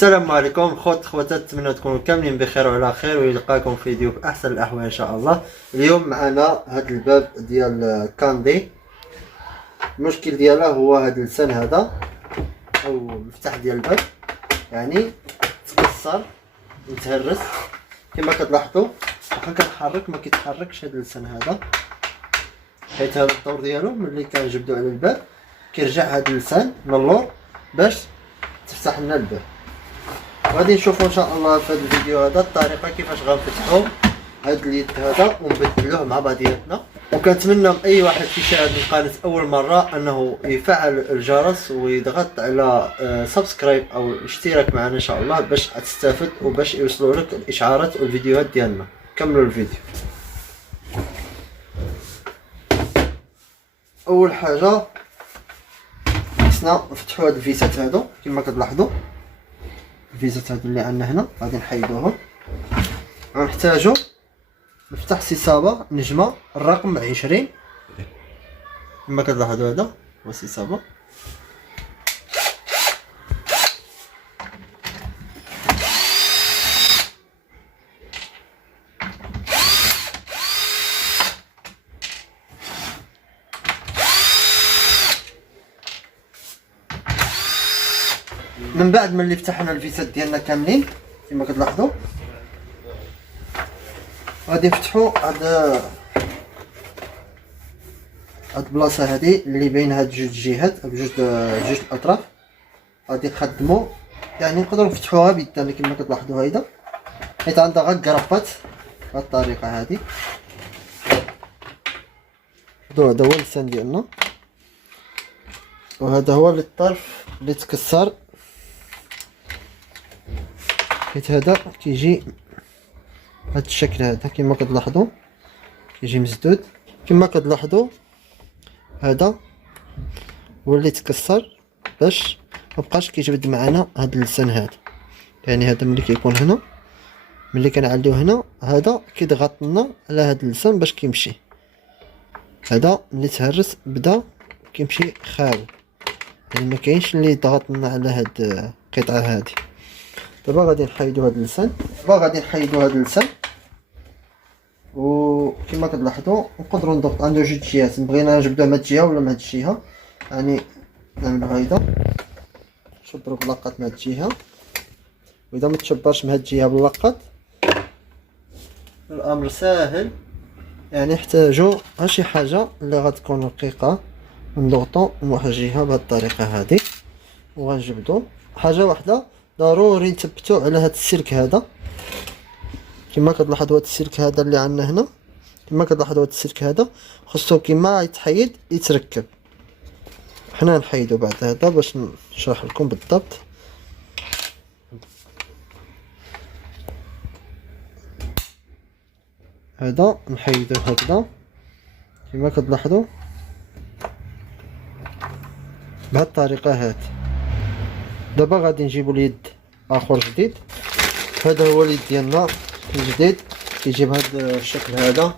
السلام عليكم خواتات، نتمنى تكونوا كاملين بخير وعلى خير، ويلقاكم فيديو في احسن الاحوال ان شاء الله. اليوم معنا هذا الباب ديال كاندي. المشكل ديالها هو هذا اللسان هذا او المفتاح ديال الباب، يعني تكسر وتهرس كما كتلاحظوا. واخا كنحرك ما كيتحركش هذا اللسان هذا، حيت هذا الدور ديالو ملي كنجبدو على الباب كيرجع هذا اللسان للور باش تفتح لنا الباب. غادي نشوفوا ان شاء الله في هذا الفيديو هذا الطريقه كيفاش غنفتحوا هذا اليد هذا ونبدلوه مع بعضياتنا. وكنتمنى من اي واحد كيشاهد القناه اول مره انه يفعل الجرس ويضغط على سبسكرايب او الاشتراك معنا ان شاء الله باش تستافد وباش يوصلوا لك الاشعارات والفيديوهات ديالنا. كملوا الفيديو. اول حاجه خصنا نفتحوا هاد الفيسات هادو كما كتلاحظوا. الفيزات هادو اللي عندنا هنا غادي نحيدوهم. غنحتاجو مفتاح سيسابا نجمه الرقم 20 كما كتلاحظوا. هذا هو سيسابا. من بعد ملي فتحنا الفيسات ديالنا كاملين كما كتلاحظوا غادي نفتحوا هاد البلاصه هذه اللي بين هاد جوج جهات بجوج الاطراف. غادي نخدموا يعني نقدروا نفتحوها بيدنا كما كتلاحظوا هيدا، حيت عندها غير كرابات بهاد الطريقه هذه. هذا هو اللسان ديالنا، وهذا هو الطرف اللي تكسر، حيت هذا كيجي بهذا الشكل هذا كما كتلاحظوا، كيجي مسدود كما كتلاحظوا. هذا هو اللي تكسر باش مبقاش كيجبد معنا هذا اللسان هذا. يعني هذا ملي كيكون هنا، ملي كنعليوه هنا، هذا كيضغط لنا على هذا اللسان باش كيمشي. هذا ملي تهرس بدا كيمشي خاوي، يعني ما كاينش اللي يضغط لنا على هاد القطعه هذه. دابا غادي نحيدو هاد اللسان، وكما كتلاحظوا نقدروا نضغط عنده جوج جهات. بغينا نجبدوه من هاد الجهه ولا من هاد الجهه، يعني نعملو هيدا نشبرو باللاقط من هاد الجهه، واذا ما تشبرش من هاد الجهه باللاقط الامر ساهل. يعني نحتاجو شي حاجه اللي غتكون رقيقه، نضغطو من واحد الجهه بهاد الطريقه هذه، وغنجبدو حاجه واحده ضروري نثبتو على هاد السلك هذا. كما كتلاحظوا هاد السلك هذا اللي عندنا هنا، كما كتلاحظوا هاد السلك هذا خصو كما يتحيد يتركب. حنا نحيدو بعد هذا باش نشرح لكم بالضبط. هذا نحيدو هكذا كما كتلاحظوا بهاد الطريقه هاد. دابا غادي نجيبو اليد اخر جديد. هذا هو اليد ديالنا الجديد، كيجي بهذا الشكل هذا.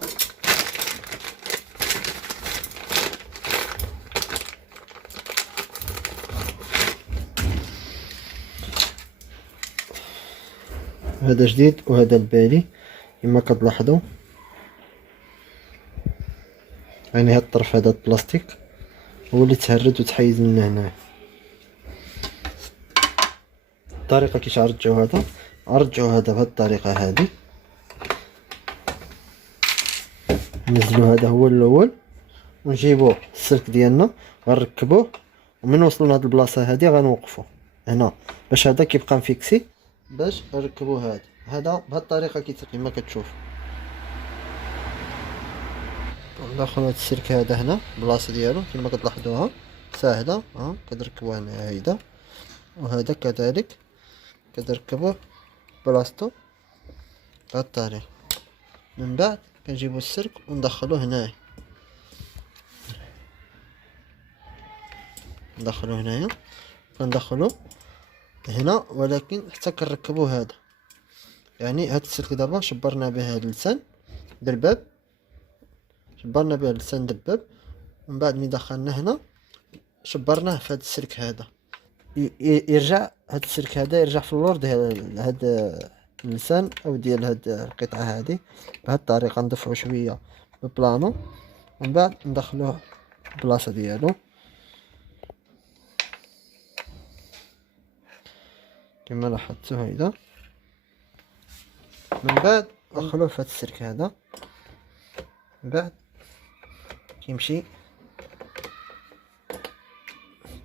هذا جديد وهذا البالي كما كتلاحظوا. يعني هذا الطرف هذا البلاستيك هو اللي تهرد وتحيد لنا هنا. الطريقه كيفاش نرجعوا هذا، نرجعوا هذا بهذه الطريقه هذه، ننزلوا هذا هو الاول، ونجيبوا السلك ديالنا غنركبوه، ومن وصلنا لهاد البلاصه هذه غنوقفوا هنا باش هذا كيبقى مفيكسي باش نركبوا هذا بهذه الطريقه كما كتشوف. ندخلوا هاد السلك هذا هنا البلاصه ديالو كما كتلاحظوها ساهله. كنركبوه هنا هيدا، وهذا كذلك كنركبوه بلاصتو بهذه الطريقه. من بعد كنجيبو السلك وندخلوه هنايا، ندخلوه هنايا، كندخلوه هنا، ولكن حتى كنركبوه هذا. يعني هاد السلك دابا شبرنا به هاد اللسان ديال الباب، شبرنا به اللسان ديال الباب، ومن بعد ملي دخلنا هنا شبرناه في هاد السلك هذا يرجع هاد السلك هذا يرجع في اللور ديال هاد اللسان او ديال هاد القطعه هادي. بهاد الطريقه ندفعو شويه ببلانو ومن بعد ندخلوه في البلاصه ديالو كما لاحظتوا هيدا. من بعد ندخلوه في هاد السلك هذا، من بعد كيمشي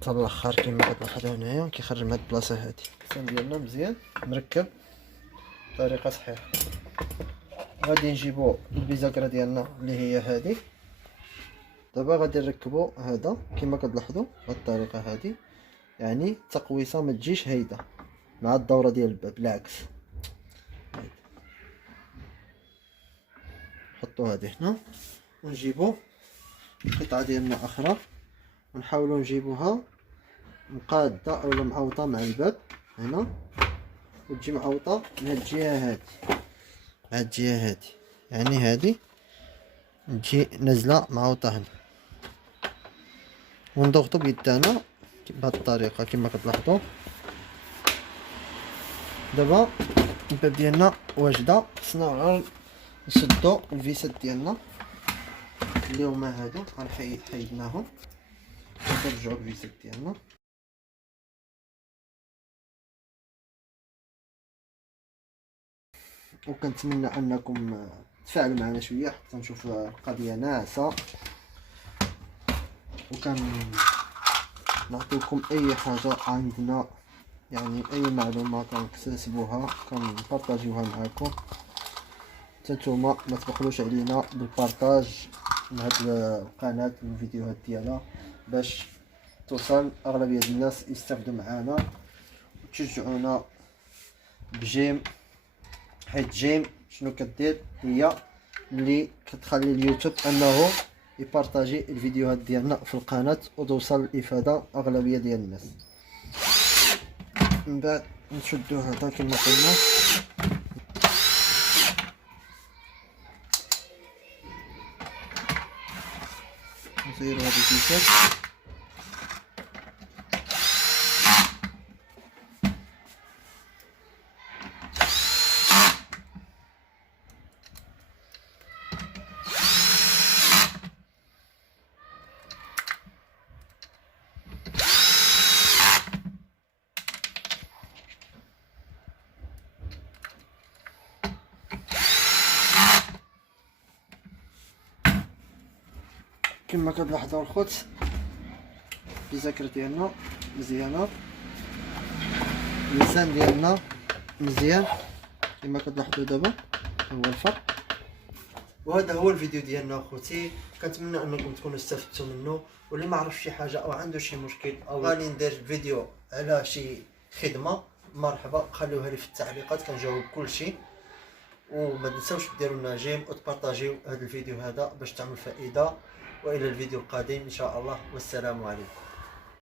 حتى الاخر كما كتلاحظوا هنايا كيخرج من هاد البلاصه هادي. اللسان ديالنا مزيان مركب بطريقه صحيحه. غادي نجيبو البيزاكرا ديالنا اللي هي هذه. دابا غادي نركبو هذا كما كتلاحظوا بهاد الطريقه هذه، يعني التقويصه ما تجيش هيدا مع الدوره ديال الباب، بالعكس. نحطو هذه هنا ونجيبو قطعه ديالنا اخرى ونحاولوا نجيبوها مقاده اولا معوطه مع الباب هنا، وتجي معوطه من هاد الجهه هادي مع الجهه هادي، يعني هادي تجي نازله معوطه هنا، ونضغطو بيدانا بهاد الطريقه كما كتلاحظوا. دابا الباب ديالنا واجده، خصنا غير نشدو الفيسات ديالنا اللي هما هادو، حيدناهم ونرجعو الفيسات ديالنا. وكنتمنى انكم تفاعلوا معنا شويه حتى نشوف القضيه ناعسه، وكان نعطيكم اي حاجه عندنا، يعني اي معلومه كنكتسبوها كنبارطاجيوها معكم. حتى نتوما ما تبخلوش علينا بالبارطاج من هاد القناه والفيديوهات ديالها باش توصل اغلبيه الناس يستافدوا معنا، وتشجعونا بجيم، حيت جيم شنو كدير هي اللي كتخلي اليوتيوب انه يبارطاجي الفيديوهات ديالنا في القناه وتوصل الافاده اغلبيه ديال الناس. من بعد نشدو هذا كما قلنا، نزيرو هاد الفيسات. كما كتلاحظوا الخوت البيزاكر ديالنا مزيانه، اللسان ديالنا مزيان كما كتلاحظوا. دابا هو الفرق. وهذا هو الفيديو ديالنا اخوتي، كنتمنى انكم تكونوا استفدتوا منه. واللي ما عرف شي حاجه او عنده شي مشكل او غادي ندير فيديو على شي خدمه، مرحبا خليوها لي في التعليقات كنجاوب كل شيء. وما تنساوش ديروا لنا جيم وتبارطاجيو هذا الفيديو هذا باش تعمل فائده. والى الفيديو القادم ان شاء الله، والسلام عليكم.